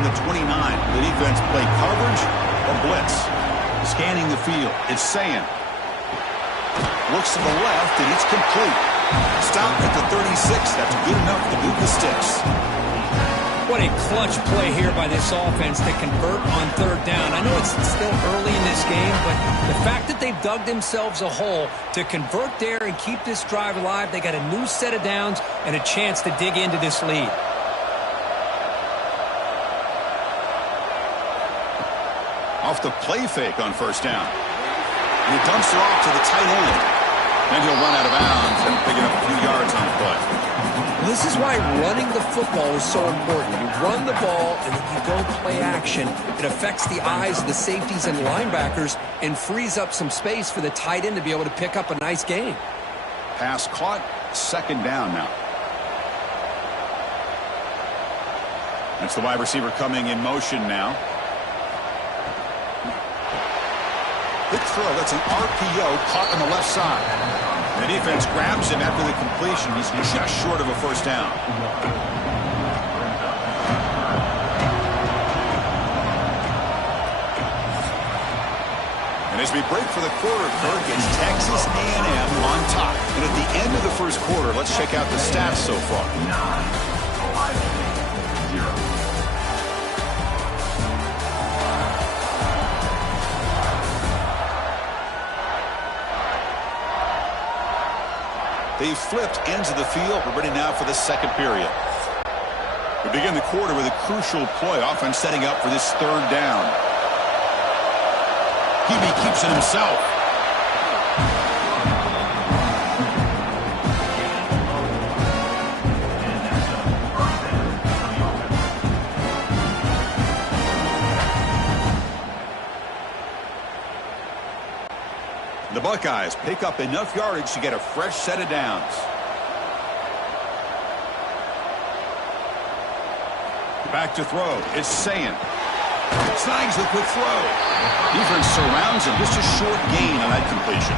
from the 29. The defense play coverage or blitz. Scanning the field. It's Sayin. Looks to the left, and it's complete. Stopped at the 36. That's good enough to move the sticks. What a clutch play here by this offense to convert on third down. I know it's still early in this game, but the fact that they've dug themselves a hole to convert there and keep this drive alive, they got a new set of downs and a chance to dig into this lead. Off the play fake on first down. And he dumps it off to the tight end. Then he'll run out of bounds and pick up a few yards on the play. This is why running the football is so important. You run the ball and then you go play action. It affects the eyes of the safeties and linebackers and frees up some space for the tight end to be able to pick up a nice gain. Pass caught, second down now. That's the wide receiver coming in motion now. Quick throw, that's an RPO caught on the left side. The defense grabs him after the completion. He's just short of a first down. And as we break for the quarter, Kirk, it's Texas A&M on top. And at the end of the first quarter, let's check out the stats so far. 9-0. They flipped ends of the field. We're ready now for the second period. We begin the quarter with a crucial play. Offense setting up for this third down. Hebe keeps it himself. The Buckeyes pick up enough yardage to get a fresh set of downs. Back to throw. It's Sayin. Snags the quick throw. Defense surrounds him. Just a short gain on that completion.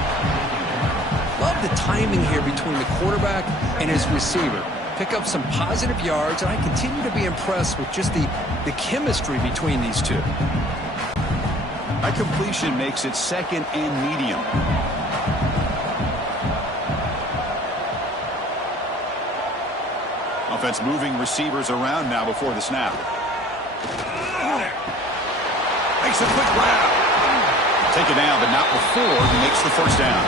Love the timing here between the quarterback and his receiver. Pick up some positive yards, and I continue to be impressed with just the chemistry between these two. That completion makes it second and medium. Offense moving receivers around now before the snap. Makes a quick grab. Take it down, but not before he makes the first down.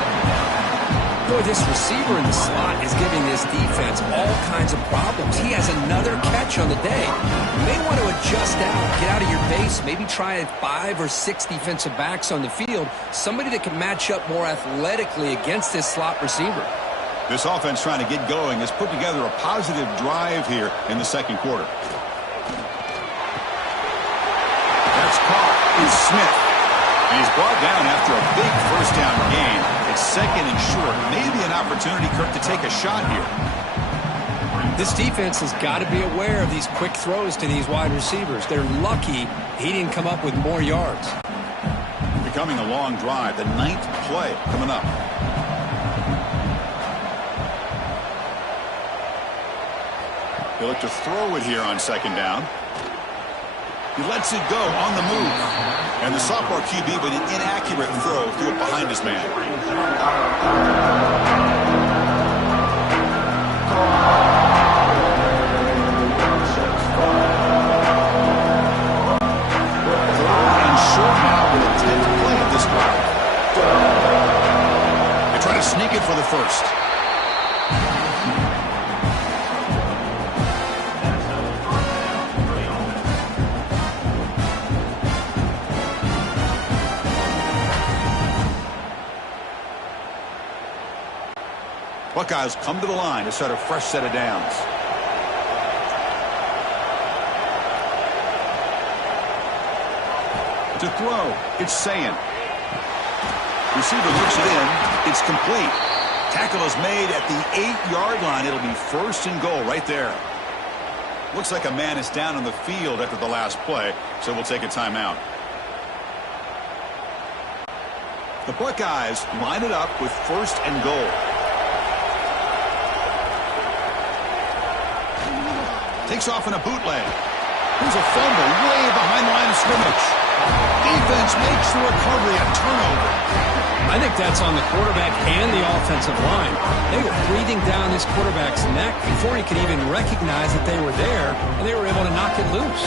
Boy, this receiver in the slot is giving this defense all kinds of problems. He has another catch on the day. You may want to adjust out, get out of your base, maybe try 5 or 6 defensive backs on the field, somebody that can match up more athletically against this slot receiver. This offense trying to get going has put together a positive drive here in the second quarter. That's caught. It's Smith. And he's brought down after a big first down gain. It's second and short. Maybe an opportunity, Kirk, to take a shot here. This defense has got to be aware of these quick throws to these wide receivers. They're lucky he didn't come up with more yards. Becoming a long drive. The 9th play coming up. They look to throw it here on second down. He lets it go on the move. And the sophomore QB with an inaccurate throw threw it behind his man. And short now with a 10th play at this drive. They try to sneak it for the first. Buckeyes come to the line to set a fresh set of downs. To throw, it's Sayin. Receiver looks it in. It's complete. Tackle is made at the 8-yard line. It'll be first and goal right there. Looks like a man is down on the field after the last play, so we'll take a timeout. The Buckeyes line it up with first and goal. Takes off in a bootleg. Here's a fumble way behind the line of scrimmage. Defense makes the recovery a turnover. I think that's on the quarterback and the offensive line. They were breathing down this quarterback's neck before he could even recognize that they were there, and they were able to knock it loose.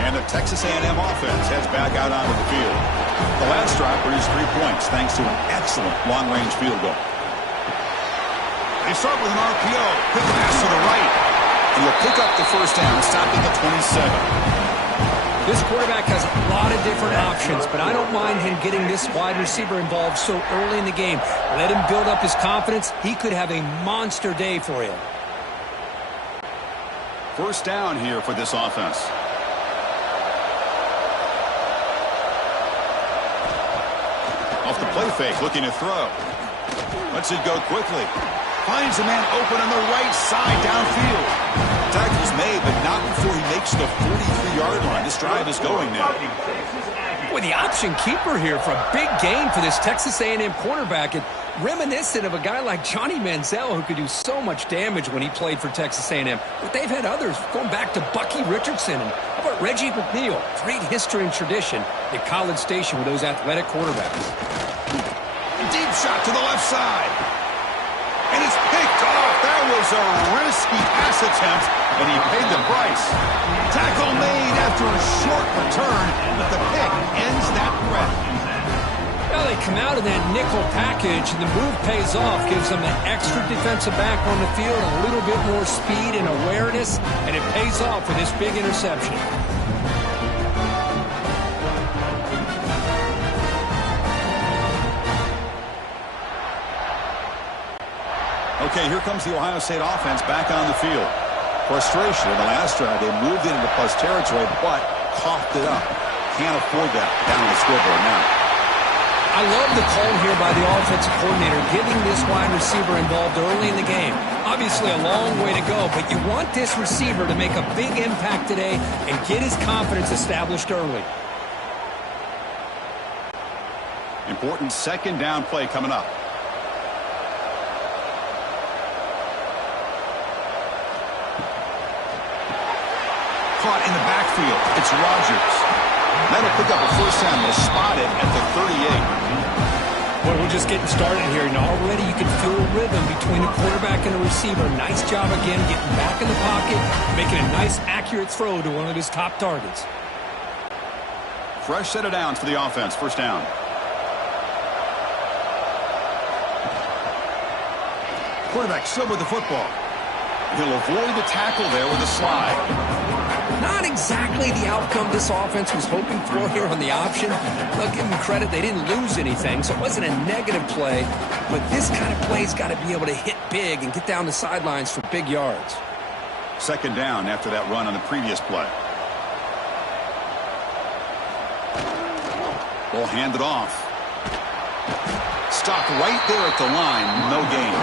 And the Texas A&M offense heads back out onto the field. The last drive produced 3 points thanks to an excellent long-range field goal. They start with an RPO. Quick pass to the right. And he'll pick up the first down, stopping at 27. This quarterback has a lot of different options, but I don't mind him getting this wide receiver involved so early in the game. Let him build up his confidence. He could have a monster day for you. First down here for this offense. Off the play fake, looking to throw. Lets it go quickly. Finds a man open on the right side downfield. Tackle's made, but not before he makes the 43-yard line. This drive is going now. Boy, the option keeper here for a big game for this Texas A&M cornerback. And reminiscent of a guy like Johnny Manziel, who could do so much damage when he played for Texas A&M. But they've had others, going back to Bucky Richardson. And how about Reggie McNeil? Great history and tradition at College Station with those athletic quarterbacks. Deep shot to the left side. And it's picked off. That was a risky pass attempt, and he paid the price. Tackle made after a short return, but the pick ends that threat. Well, they come out of that nickel package, and the move pays off, gives them an extra defensive back on the field, a little bit more speed and awareness, and it pays off for this big interception. Okay, here comes the Ohio State offense back on the field. Frustration in the last drive. They moved into plus territory, but coughed it up. Can't afford that down the scoreboard now. I love the call here by the offensive coordinator, getting this wide receiver involved early in the game. Obviously a long way to go, but you want this receiver to make a big impact today and get his confidence established early. Important second down play coming up. Caught in the backfield. It's Rodgers. That'll pick up a first down. They'll spot it at the 38. Well, we're just getting started here, and already you can feel a rhythm between a quarterback and a receiver. Nice job again getting back in the pocket, making a nice, accurate throw to one of his top targets. Fresh set of downs for the offense. First down. Quarterback still with the football. He'll avoid the tackle there with a slide. Not exactly the outcome this offense was hoping for here on the option. I'll give them credit, they didn't lose anything, so it wasn't a negative play. But this kind of play's got to be able to hit big and get down the sidelines for big yards. Second down after that run on the previous play. Ball handed off. Stopped right there at the line. No gain.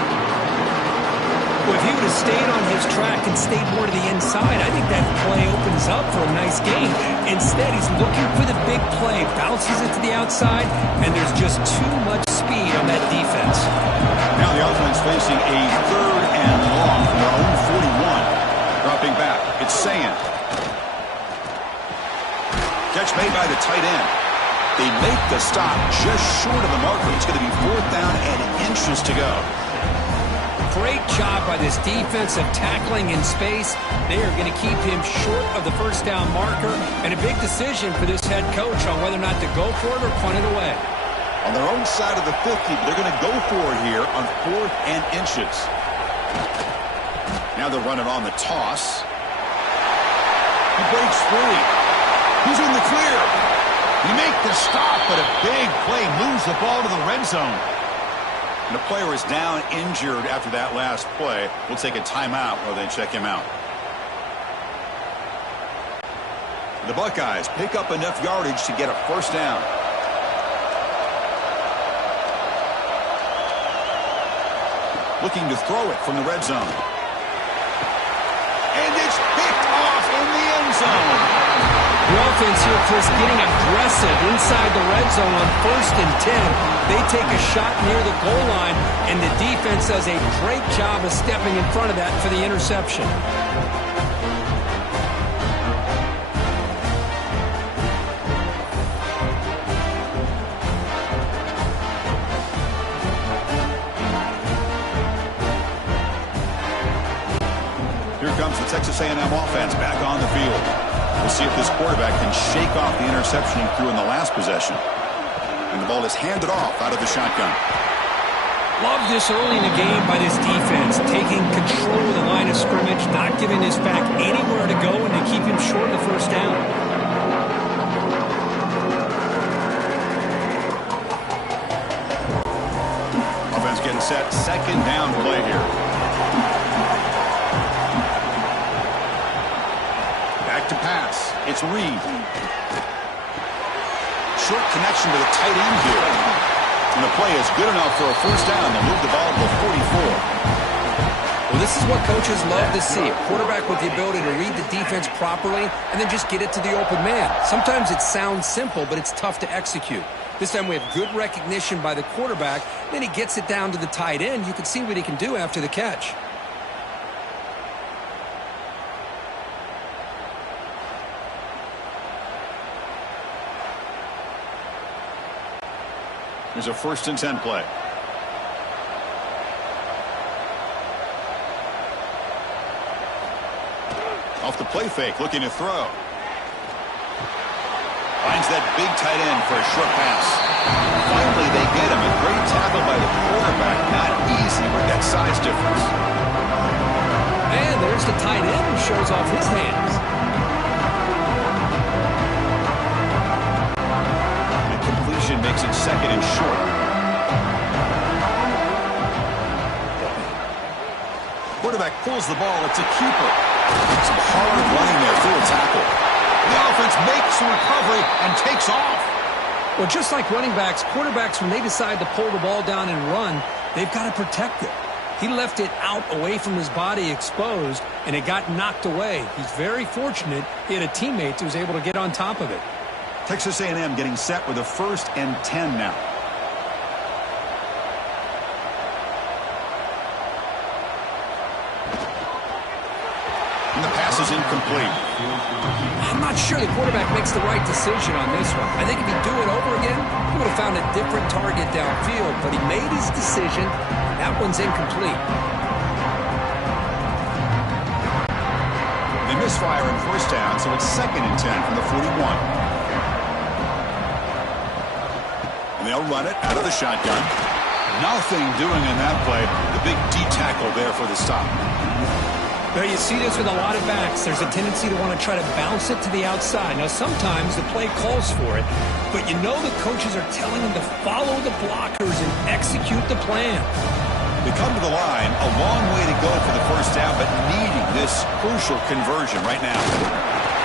Well, if he would have stayed on his track and stayed more to the inside, I think that play opens up for a nice gain. Instead, he's looking for the big play, bounces it to the outside, and there's just too much speed on that defense. Now the offense facing a third and long from their own 41. Dropping back, it's Sand. Catch made by the tight end. They make the stop just short of the marker. It's going to be fourth down and inches to go. Great job by this defense of tackling in space. They are going to keep him short of the first down marker, and a big decision for this head coach on whether or not to go for it or punt it away. On their own side of the 50, but they're going to go for it here on fourth and inches. Now they're running on the toss. He breaks free. He's in the clear. You make the stop, but a big play moves the ball to the red zone. And the player is down injured after that last play. We'll take a timeout rather than check him out. The Buckeyes pick up enough yardage to get a first down. Looking to throw it from the red zone. And it's picked off in the end zone. The offense here, Chris, getting aggressive inside the red zone on 1st and 10. They take a shot near the goal line, and the defense does a great job of stepping in front of that for the interception. Here comes the Texas A&M offense back on the field. We'll see if this quarterback can shake off the interception he threw in the last possession. And the ball is handed off out of the shotgun. Love this early in the game by this defense, taking control of the line of scrimmage, not giving this back anywhere to go, and to keep him short of the first down. Offense getting set. Second down play here. Back to pass. It's Reed. Short connection to the tight end here. And the play is good enough for a first down. They'll move the ball to the 44. Well, this is what coaches love to see. A quarterback with the ability to read the defense properly and then just get it to the open man. Sometimes it sounds simple, but it's tough to execute. This time we have good recognition by the quarterback. Then he gets it down to the tight end. You can see what he can do after the catch. Here's a 1st and 10 play. Off the play fake, looking to throw. Finds that big tight end for a short pass. Finally, they get him. A great tackle by the quarterback. Not easy with that size difference. And there's the tight end who shows off his hands. Makes it 2nd and short. Quarterback pulls the ball. It's a keeper. Some hard running there through a tackle. The offense makes a recovery and takes off. Well, just like running backs, quarterbacks, when they decide to pull the ball down and run, they've got to protect it. He left it out away from his body exposed, and it got knocked away. He's very fortunate he had a teammate who was able to get on top of it. Texas A&M getting set with a 1st and 10 now. And the pass is incomplete. I'm not sure the quarterback makes the right decision on this one. I think if he'd do it over again, he would have found a different target downfield, but he made his decision. That one's incomplete. They misfire in 1st down, so it's 2nd and 10 from the 41. And they'll run it out of the shotgun. Nothing doing in that play. The big D tackle there for the stop. Well, you see this with a lot of backs. There's a tendency to want to try to bounce it to the outside. Now, sometimes the play calls for it, but you know the coaches are telling them to follow the blockers and execute the plan. They come to the line, a long way to go for the first down, but needing this crucial conversion right now.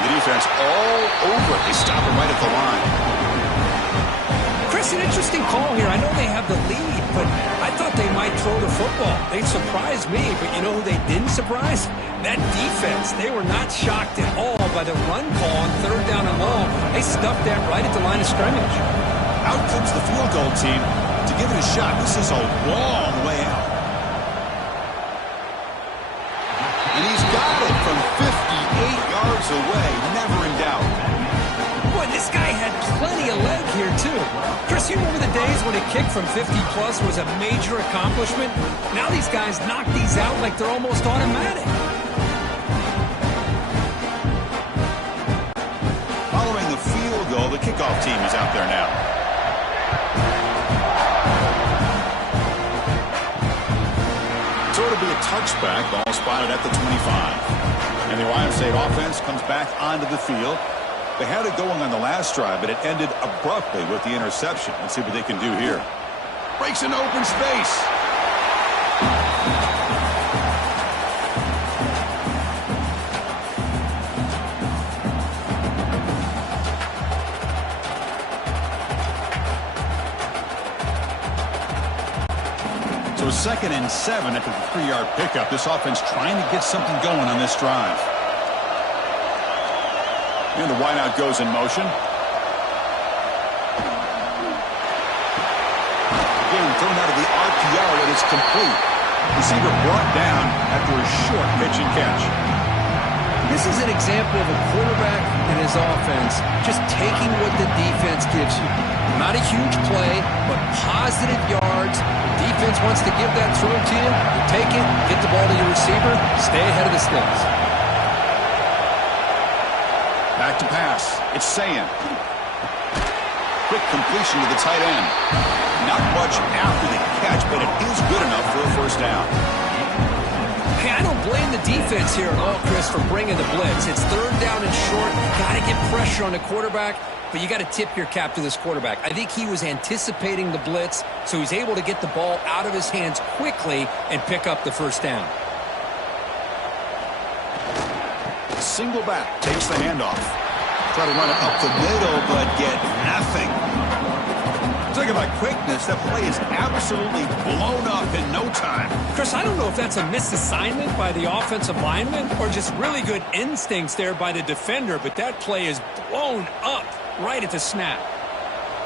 The defense all over it. They stop it right at the line. Chris, an interesting call here. I know they have the lead, but I thought they might throw the football. They surprised me, but you know who they didn't surprise? That defense. They were not shocked at all by the run call on 3rd down and long. They stuffed that right at the line of scrimmage. Out comes the field goal team to give it a shot. This is a long way out. And he's got it from 58 yards away. Never in doubt. Boy, this guy had plenty of leg here, too. Chris, you remember the days when a kick from 50-plus was a major accomplishment? Now these guys knock these out like they're almost automatic. Following the field goal, the kickoff team is out there now. So it'll be a touchback, ball spotted at the 25. And the Ohio State offense comes back onto the field. They had it going on the last drive, but it ended abruptly with the interception. Let's see what they can do here. Breaks into open space. So 2nd and 7 after the 3-yard pickup. This offense trying to get something going on this drive. And the wideout goes in motion. Again, thrown out of the RPO, and it's complete. Receiver brought down after a short pitch and catch. This is an example of a quarterback and his offense just taking what the defense gives you. Not a huge play, but positive yards. The defense wants to give that throw to you. You take it, get the ball to your receiver, stay ahead of the sticks. Back to pass. It's Sayin. Quick completion to the tight end. Not much after the catch, but it is good enough for a first down. Hey, I don't blame the defense here at all, Chris, for bringing the blitz. It's third down and short. You got to get pressure on the quarterback, but you got to tip your cap to this quarterback. I think he was anticipating the blitz, so he's able to get the ball out of his hands quickly and pick up the first down. Single back takes the handoff. Try to run it up the middle, but get nothing. Talking about quickness, that play is absolutely blown up in no time. Chris, I don't know if that's a misassignment by the offensive lineman or just really good instincts there by the defender, but that play is blown up right at the snap.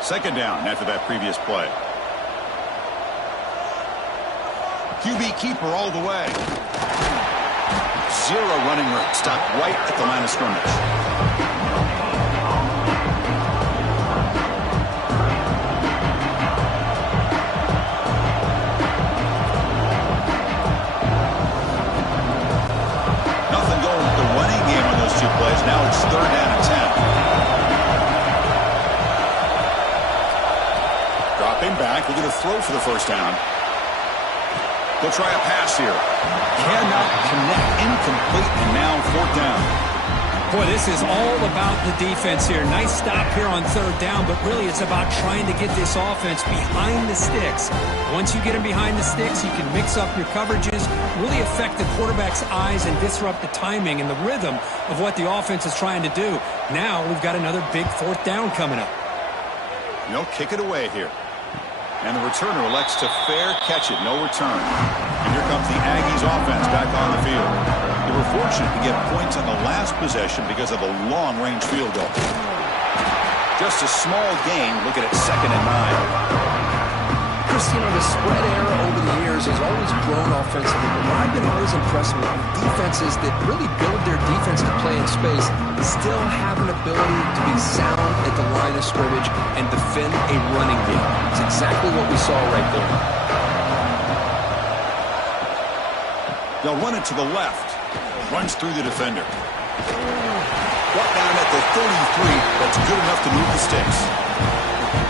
Second down after that previous play. QB keeper all the way. Zero running room. Stopped right at the line of scrimmage. Plays. Now it's third down and 10. Dropping back. We're going to throw for the first down. They'll try a pass here. Cannot connect. Incomplete. And now fourth down. Boy, this is all about the defense here. Nice stop here on third down, but really it's about trying to get this offense behind the sticks. Once you get them behind the sticks, you can mix up your coverages, really affect the quarterback's eyes and disrupt the timing and the rhythm of what the offense is trying to do. Now we've got another big fourth down coming up. Kick it away here. And the returner elects to fair catch it. No return. And here comes the Aggies offense back on the field. They were fortunate to get points on the last possession because of a long-range field goal. Just a small gain. Looking at 2nd and 9. Chris, the spread era over the years has always grown offensively, but what I've been always impressed with defenses that really build their defense to play in space still have an ability to be sound at the line of scrimmage and defend a running game. It's exactly what we saw right there. They'll run it to the left. Runs through the defender. Brought down at the 33. That's good enough to move the sticks.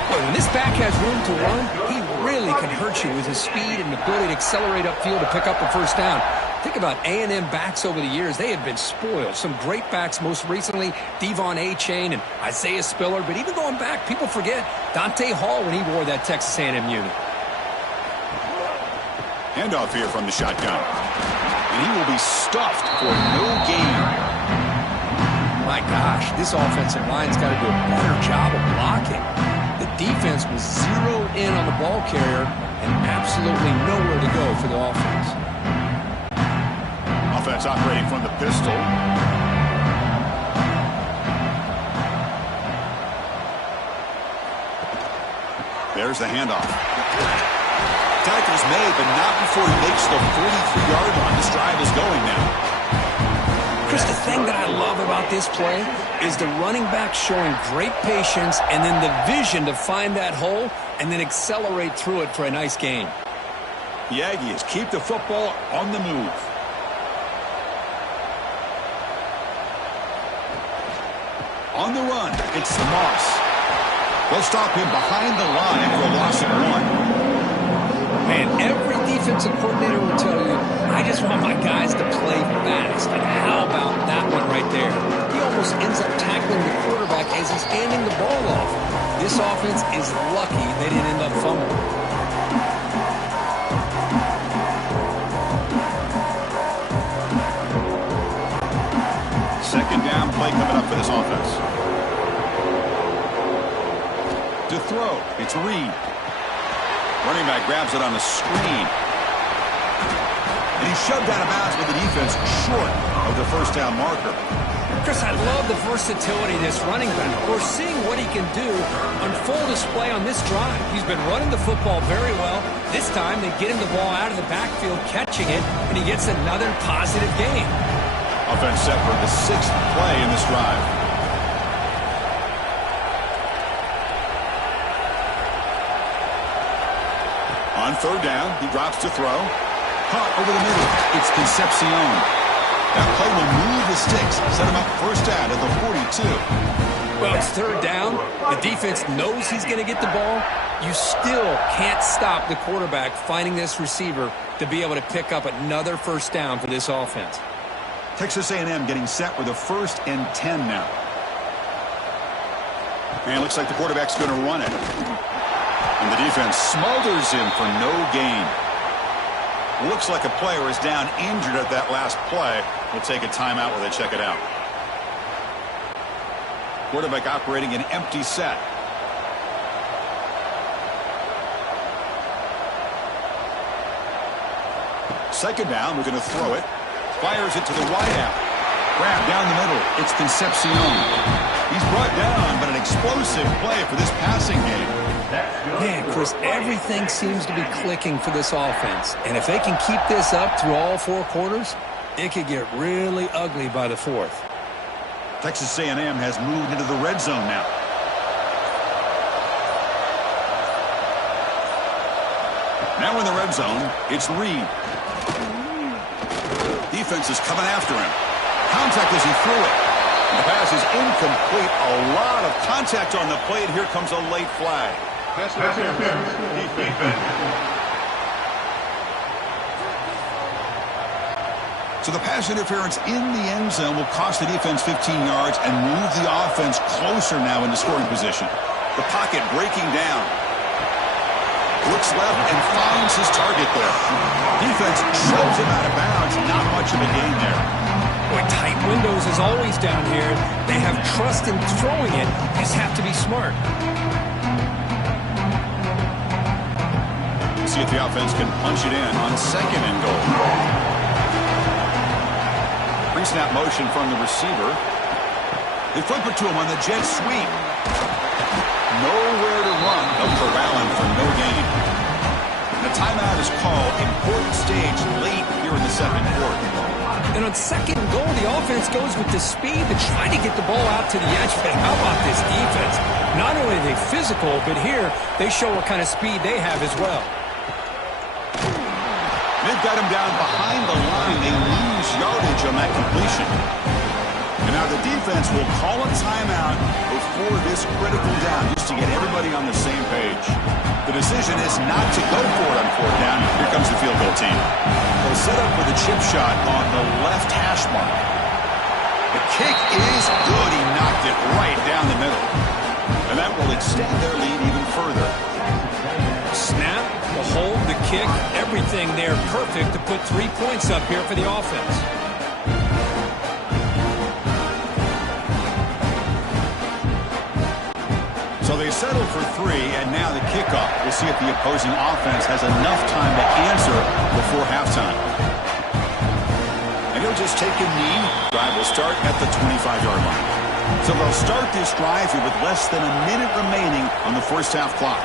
Well, when this back has room to run, he really can hurt you with his speed and ability to accelerate upfield to pick up a first down. Think about A&M backs over the years. They have been spoiled. Some great backs, most recently Devon Achane and Isaiah Spiller. But even going back, people forget Dante Hall when he wore that Texas A&M unit. Handoff here from the shotgun. And he will be stuffed for no gain. My gosh, this offensive line's got to do a better job of blocking. The defense was zeroed in on the ball carrier and absolutely nowhere to go for the offense. Offense operating from the pistol. There's the handoff. Tackle's made, but not before he makes the 43-yard line. This drive is going now. Chris, the thing that I love about this play is the running back showing great patience and then the vision to find that hole and then accelerate through it for a nice gain. The Aggies keep the football on the move. On the run, it's Moss. They'll stop him behind the line for a loss of 1. Man, every defensive coordinator will tell you, I just want my guys to play fast. And how about that one right there? He almost ends up tackling the quarterback as he's handing the ball off. This offense is lucky they didn't end up fumbling. Second down play coming up for this offense. To throw, it's Reed. Running back grabs it on the screen. And he's shoved out of bounds with the defense short of the first down marker. Chris, I love the versatility of this running back. We're seeing what he can do on full display on this drive. He's been running the football very well. This time, they get him the ball out of the backfield, catching it, and he gets another positive gain. Offense set for the 6th play in this drive. On 3rd down, he drops to throw. Caught over the middle. It's Concepcion. That play will move the sticks, set him up first down at the 42. Well, it's 3rd down. The defense knows he's going to get the ball. You still can't stop the quarterback finding this receiver to be able to pick up another first down for this offense. Texas A&M getting set with a 1st and 10 now. And it looks like the quarterback's going to run it. And the defense smothers him for no gain. Looks like a player is down injured at that last play. We'll take a timeout while they check it out. Quarterback operating an empty set. Second down, we're going to throw it. Fires it to the wideout. Grab down the middle. It's Concepcion. He's brought down, but an explosive play for this passing game. Man, Chris, everything seems to be clicking for this offense. And if they can keep this up through all 4 quarters, it could get really ugly by the 4th. Texas A&M has moved into the red zone now. Now in the red zone, it's Reed. Defense is coming after him. Contact as he threw it. The pass is incomplete. A lot of contact on the play, and here comes a late flag. Pass interference. Defense. So the pass interference in the end zone will cost the defense 15 yards and move the offense closer now in the scoring position. The pocket breaking down. Looks left and finds his target there. Defense shoves him out of bounds. Not much of a gain there. Boy, tight windows is always down here. They have trust in throwing it. Just have to be smart. See if the offense can punch it in on 2nd and goal. Pre-snap motion from the receiver. They flip it to him on the jet sweep. Nowhere to run. They'll corral him for no gain. The timeout is called. Important stage late here in the 2nd quarter. And on 2nd and goal, the offense goes with the speed to try to get the ball out to the edge. But how about this defense? Not only are they physical, but here they show what kind of speed they have as well. They've got him down behind the line. They lose yardage on that completion. And now the defense will call a timeout before this critical down, just to get everybody on the same page. The decision is not to go for it on 4th down. Here comes the field goal team. They'll set up with a chip shot on the left hash mark. The kick is good. He knocked it right down the middle. And that will extend their lead even further. Snap, the hold, the kick, everything there perfect to put 3 points up here for the offense. So they settle for 3, and now the kickoff. We'll see if the opposing offense has enough time to answer before halftime. And he'll just take a knee. Drive will start at the 25-yard line. So they'll start this drive here with less than a minute remaining on the first half clock.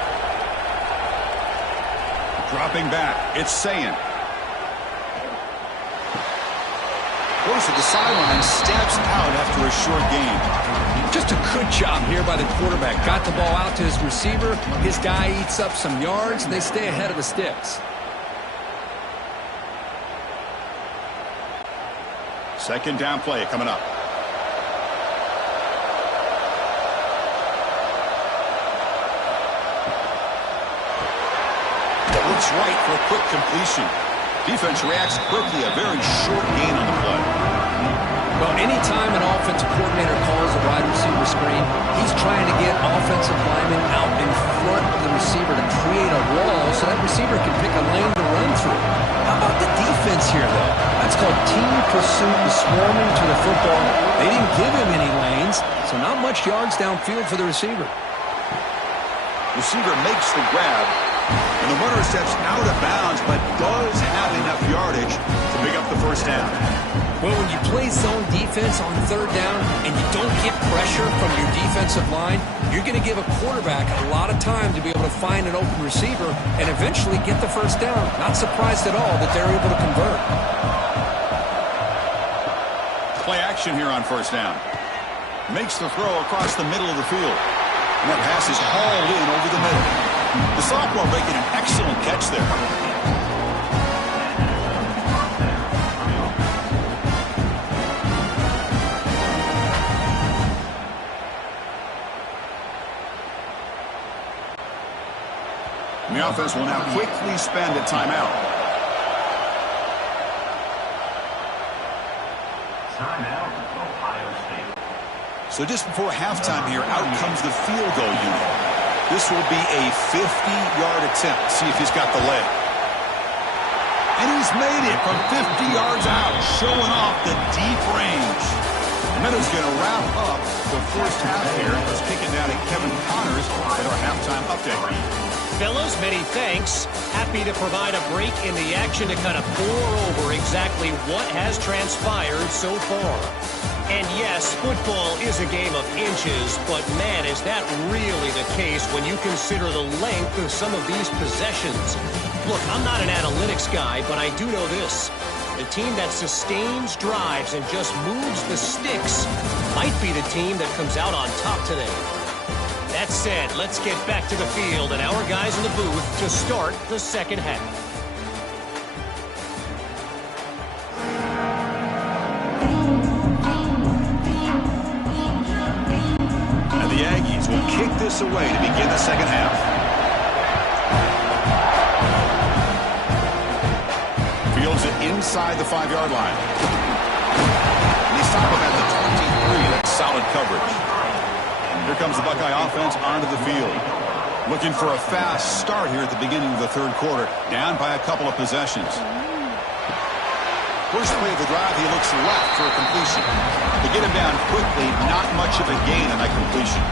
Dropping back, it's Sayin. Goes to the sideline, steps out after a short gain. Just a good job here by the quarterback. Got the ball out to his receiver. His guy eats up some yards, and they stay ahead of the sticks. Second down play coming up. Looks right for a quick completion. Defense reacts quickly. A very short gain on the play. Well, anytime an offensive coordinator calls a wide receiver screen, he's trying to get offensive linemen out in front of the receiver to create a wall so that receiver can pick a lane to run through. How about the defense here, though? That's called team pursuit and swarming to the football. They didn't give him any lanes, so not much yards downfield for the receiver. Receiver makes the grab. And the runner steps out of bounds, but does have enough yardage to pick up the first down. Well, when you play zone defense on third down and you don't get pressure from your defensive line, you're going to give a quarterback a lot of time to be able to find an open receiver and eventually get the first down. Not surprised at all that they're able to convert. Play action here on first down. Makes the throw across the middle of the field. And that pass is hauled in over the middle. The sophomore making an excellent catch there. The offense will now quickly spend a timeout. Timeout, Ohio State. So just before halftime here, out comes the field goal unit. This will be a 50-yard attempt. See if he's got the leg. And he's made it from 50 yards out, showing off the deep range. The Meadows going to wrap up the first half here. Let's kick it down to Kevin Connors at our halftime update. Fellas, many thanks. Happy to provide a break in the action to kind of pour over exactly what has transpired so far. And yes, football is a game of inches, but man, is that really the case when you consider the length of some of these possessions. Look, I'm not an analytics guy, but I do know this. The team that sustains drives and just moves the sticks might be the team that comes out on top today. That said, let's get back to the field and our guys in the booth to start the second half. And the Aggies will kick this away to begin the second half. Fields it inside the 5-yard line. And they stop him at the 23. That's solid coverage. Here comes the Buckeye offense onto the field. Looking for a fast start here at the beginning of the third quarter. Down by a couple of possessions. First play of the drive, he looks left for a completion. To get him down quickly, not much of a gain on that completion.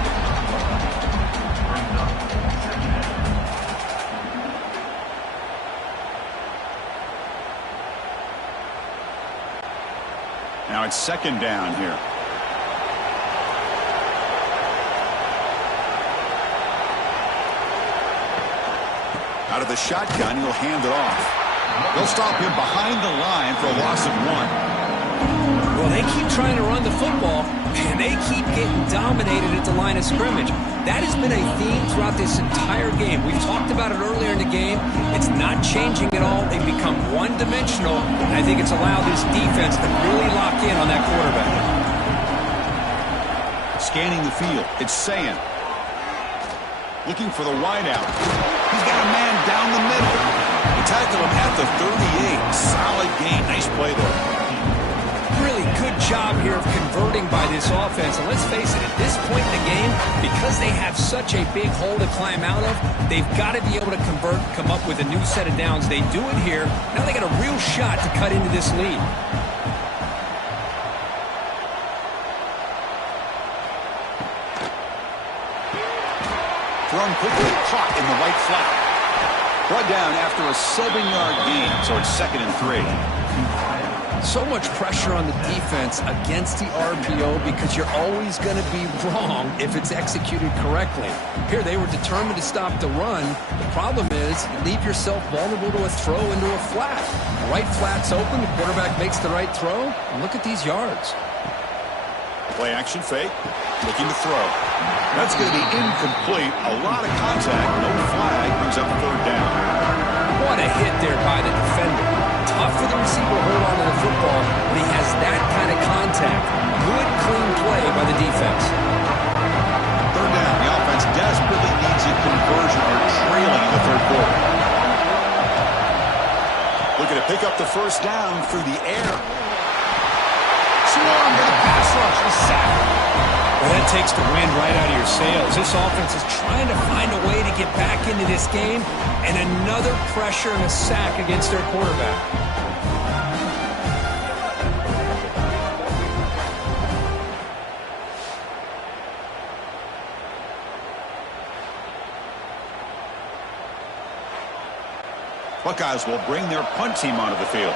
Now it's second down here. Out of the shotgun, he'll hand it off. They'll stop him behind the line for a loss of 1. Well, they keep trying to run the football, and they keep getting dominated at the line of scrimmage. That has been a theme throughout this entire game. We've talked about it earlier in the game. It's not changing at all. They've become one-dimensional, and I think it's allowed this defense to really lock in on that quarterback. Scanning the field, it's Sayin. Looking for the wideout. He's got a man down the middle. They tackle him at the 38. Solid gain. Nice play there. Really good job here of converting by this offense. And let's face it, at this point in the game, because they have such a big hole to climb out of, they've got to be able to convert, come up with a new set of downs. They do it here. Now they got a real shot to cut into this lead. Thrown quickly, caught in the right flat. Brought down after a 7-yard gain, so it's 2nd and 3. So much pressure on the defense against the RPO because you're always going to be wrong if it's executed correctly. Here they were determined to stop the run. The problem is you leave yourself vulnerable to a throw into a flat. The right flat's open, the quarterback makes the right throw, and look at these yards. Play action fake, looking to throw. That's going to be incomplete. A lot of contact, no flag, brings up 3rd down. What a hit there by the defender. Tough for the receiver to hold on to the football when he has that kind of contact. Good, clean play by the defense. 3rd down, the offense desperately needs a conversion. They're trailing in the 3rd quarter. Looking to pick up the first down through the air. Swarm to the pass rush, the sack. Well, that takes the wind right out of your sails. This offense is trying to find a way to get back into this game, and another pressure and a sack against their quarterback. Buckeyes will bring their punt team onto the field.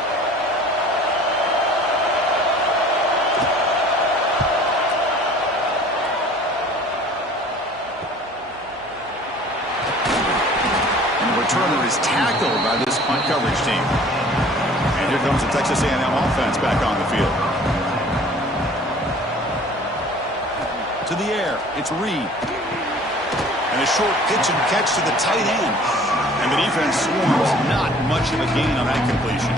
And the returner is tackled by this punt coverage team. And here comes the Texas A&M offense back on the field. To the air, it's Reed. And a short pitch and catch to the tight end. And the defense swarms. Not much of a gain on that completion.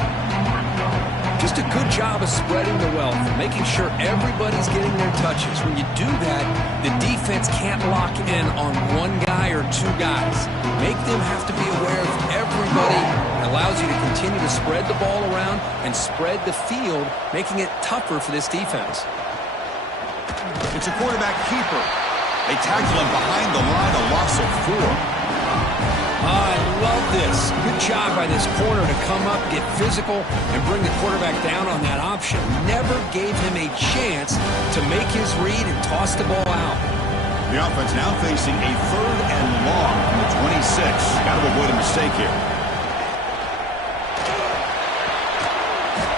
Just a good job of spreading the wealth, making sure everybody's getting their touches. When you do that, the defense can't lock in on one guy or two guys. Make them have to be aware of everybody. It allows you to continue to spread the ball around and spread the field, making it tougher for this defense. It's a quarterback keeper. They tackle him behind the line, a loss of 4. I love this. Good job by this corner to come up, get physical, and bring the quarterback down on that option. Never gave him a chance to make his read and toss the ball out. The offense now facing a 3rd and long from the 26. Got to avoid a mistake here.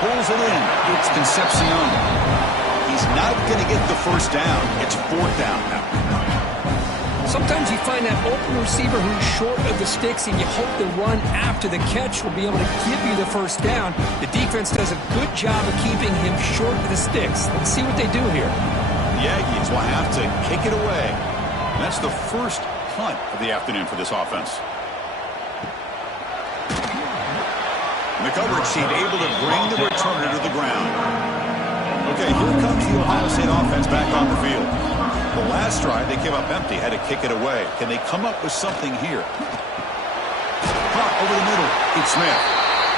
Pulls it in. It's Concepcion. He's not going to get the first down. It's 4th down now. Sometimes you find that open receiver who's short of the sticks, and you hope the run after the catch will be able to give you the first down. The defense does a good job of keeping him short of the sticks. Let's see what they do here. The Aggies will have to kick it away. That's the first punt of the afternoon for this offense. And the coverage team able to bring the returner to the ground. Okay, here comes the Ohio State offense back on the field. The last drive, they came up empty, had to kick it away. Can they come up with something here? Pop over the middle. It's Smith.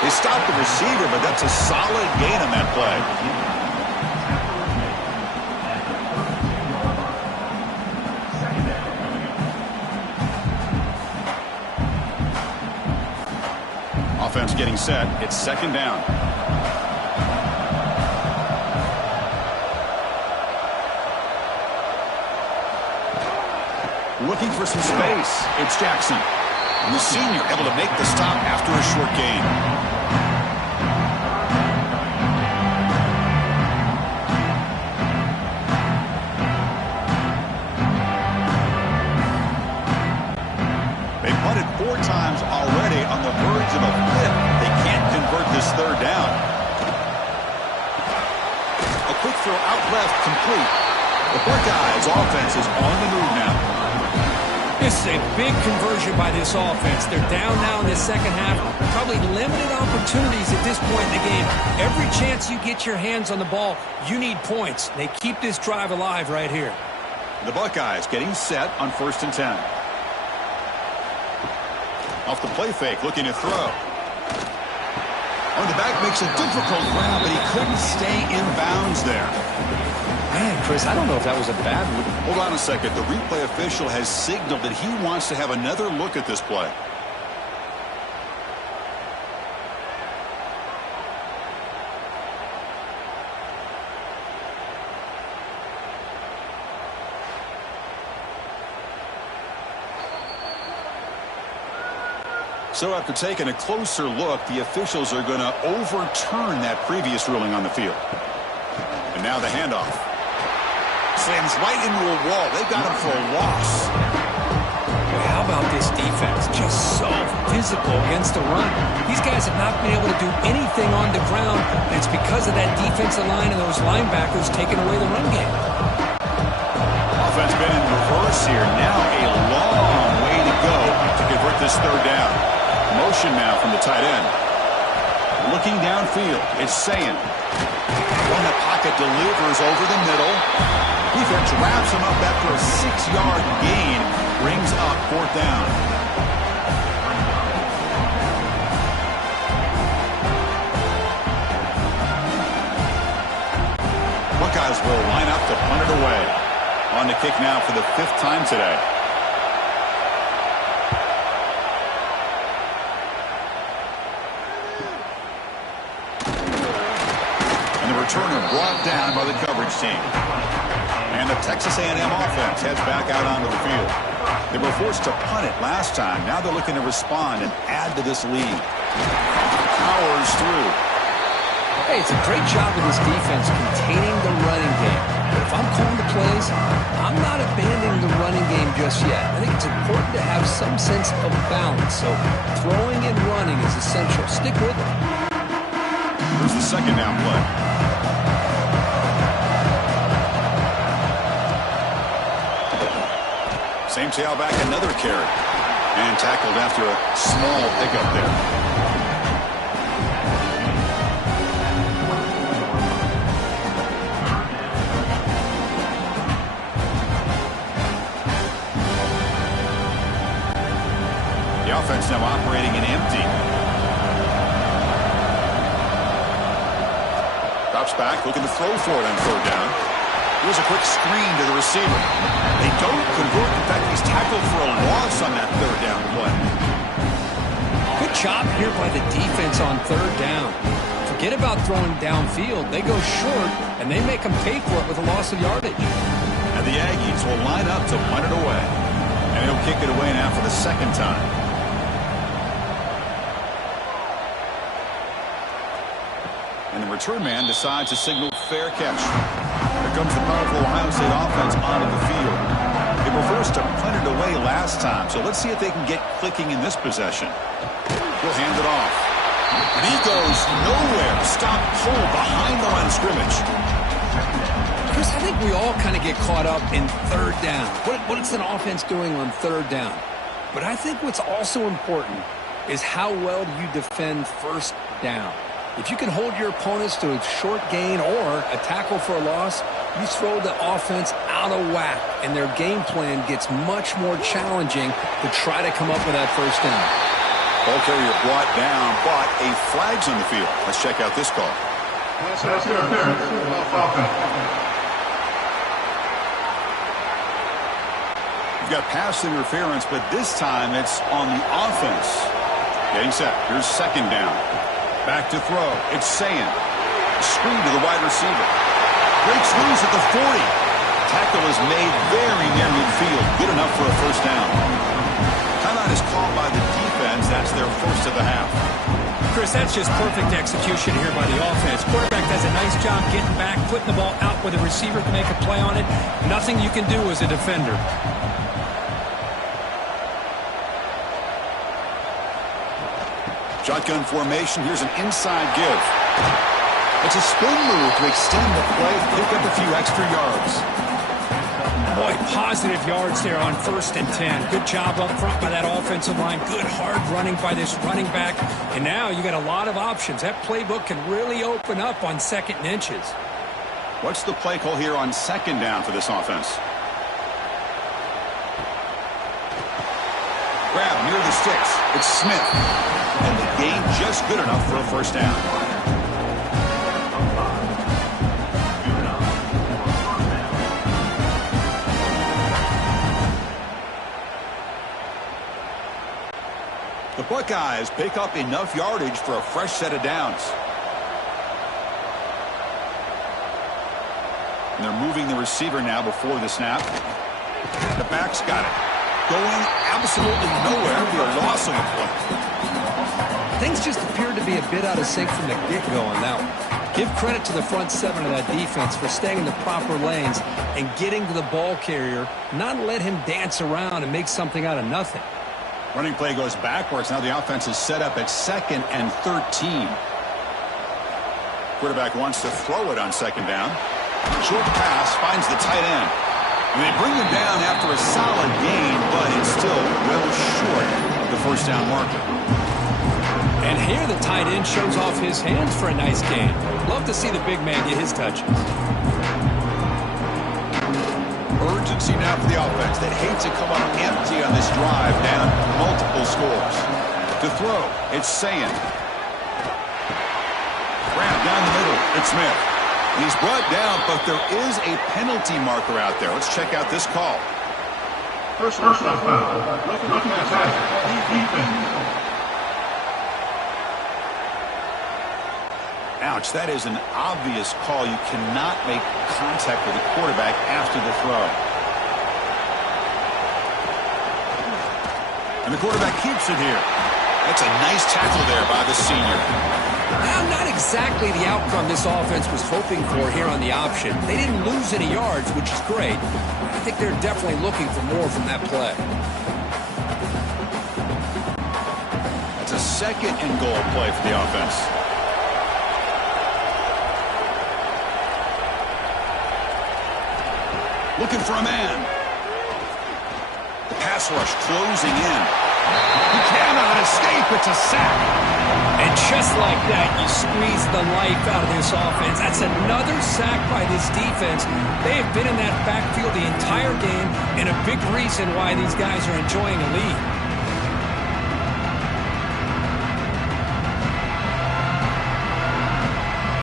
They stopped the receiver, but that's a solid gain on that play. Offense getting set. It's 2nd down. Looking for some space. It's Jackson. The senior able to make the stop after a short gain. They punted 4 times already on the verge of a 5th. They can't convert this 3rd down. A quick throw out left, complete. The Buckeyes offense is on the move now. This is a big conversion by this offense. They're down now in the second half. Probably limited opportunities at this point in the game. Every chance you get your hands on the ball, you need points. They keep this drive alive right here. The Buckeyes getting set on 1st and 10. Off the play fake, looking to throw. On the back makes a difficult grab, but he couldn't stay in bounds there. Man, Chris, I don't know if that was a bad one. Hold on a second. The replay official has signaled that he wants to have another look at this play. So after taking a closer look, the officials are going to overturn that previous ruling on the field. And now the handoff. Slams right into a wall. They've got him for a loss. How about this defense? Just so physical against the run. These guys have not been able to do anything on the ground, and it's because of that defensive line and those linebackers taking away the run game. Offense been in reverse here. Now a long way to go to convert this 3rd down. Motion now from the tight end. Looking downfield, it's Sayin. From the pocket, delivers over the middle. Defense wraps him up after a 6-yard gain. Brings up 4th down. Buckeyes will line up to punt it away. On the kick now for the 5th time today. Returner brought down by the coverage team. And the Texas A&M offense heads back out onto the field. They were forced to punt it last time. Now they're looking to respond and add to this lead. Powers through. Hey, it's a great job of this defense containing the running game. But if I'm calling the plays, I'm not abandoning the running game just yet. I think it's important to have some sense of balance. So throwing and running is essential. Stick with it. Here's the second down play. Same tailback, another carry. And tackled after a small pickup there. The offense now operating in empty. Drops back, looking to throw for it on third down. Here's a quick screen to the receiver. They don't convert. In fact, he's tackled for a loss on that third down play. Good job here by the defense on third down. Forget about throwing downfield. They go short, and they make them pay for it with a loss of yardage. And the Aggies will line up to punt it away. And he'll kick it away now for the second time. And the return man decides to signal fair catch. Here comes the powerful Ohio State offense onto the field. They were forced to punt it away last time, so let's see if they can get clicking in this possession. He'll hand it off. And he goes nowhere. Stop cold behind the line of scrimmage. Chris, I think we all kind of get caught up in third down. What is an offense doing on third down? But I think what's also important is how well do you defend first down. If you can hold your opponents to a short gain or a tackle for a loss, you throw the offense out of whack, and their game plan gets much more challenging to try to come up with that first down. Ball carrier brought down, but a flag's on the field. Let's check out this call. You've got pass interference, but this time it's on the offense. Getting set. Here's second down. Back to throw. It's Sayin. Screen to the wide receiver. Breaks loose at the 40. Tackle is made very near midfield. Good enough for a first down. Timeout is called by the defense. That's their first of the half. Chris, that's just perfect execution here by the offense. Quarterback does a nice job getting back, putting the ball out where the receiver can make a play on it. Nothing you can do as a defender. Shotgun formation. Here's an inside give. It's a spin move to extend the play, pick up a few extra yards. Boy, positive yards there on 1st and 10. Good job up front by that offensive line. Good hard running by this running back. And now you got a lot of options. That playbook can really open up on 2nd and inches. What's the play call here on second down for this offense? Grab near the sticks. It's Smith. And the gain just good enough for a first down. The Buckeyes pick up enough yardage for a fresh set of downs. And they're moving the receiver now before the snap. The back's got it. Going absolutely nowhere for a loss on the play. Things just appeared to be a bit out of sync from the get-go on that one. Give credit to the front seven of that defense for staying in the proper lanes and getting to the ball carrier, not let him dance around and make something out of nothing. Running play goes backwards. Now the offense is set up at 2nd and 13. Quarterback wants to throw it on second down. Short pass finds the tight end. And they bring him down after a solid gain, but it's still well short of the first down marker. And here the tight end shows off his hands for a nice gain. Love to see the big man get his touches. Urgency now for the offense that hates to come up empty on this drive, down multiple scores. To throw, it's Sayin. Grab down the middle, it's Smith. He's brought down, but there is a penalty marker out there. Let's check out this call. Personal foul. Looking at that. Defense. Ouch, that is an obvious call. You cannot make contact with the quarterback after the throw. And the quarterback keeps it here. That's a nice tackle there by the senior. Well, not exactly the outcome this offense was hoping for here on the option. They didn't lose any yards, which is great. I think they're definitely looking for more from that play. It's a second and goal play for the offense. Looking for a man. The pass rush closing in. He cannot escape. It's a sack. And just like that, you squeeze the life out of this offense. That's another sack by this defense. They have been in that backfield the entire game, and a big reason why these guys are enjoying a lead.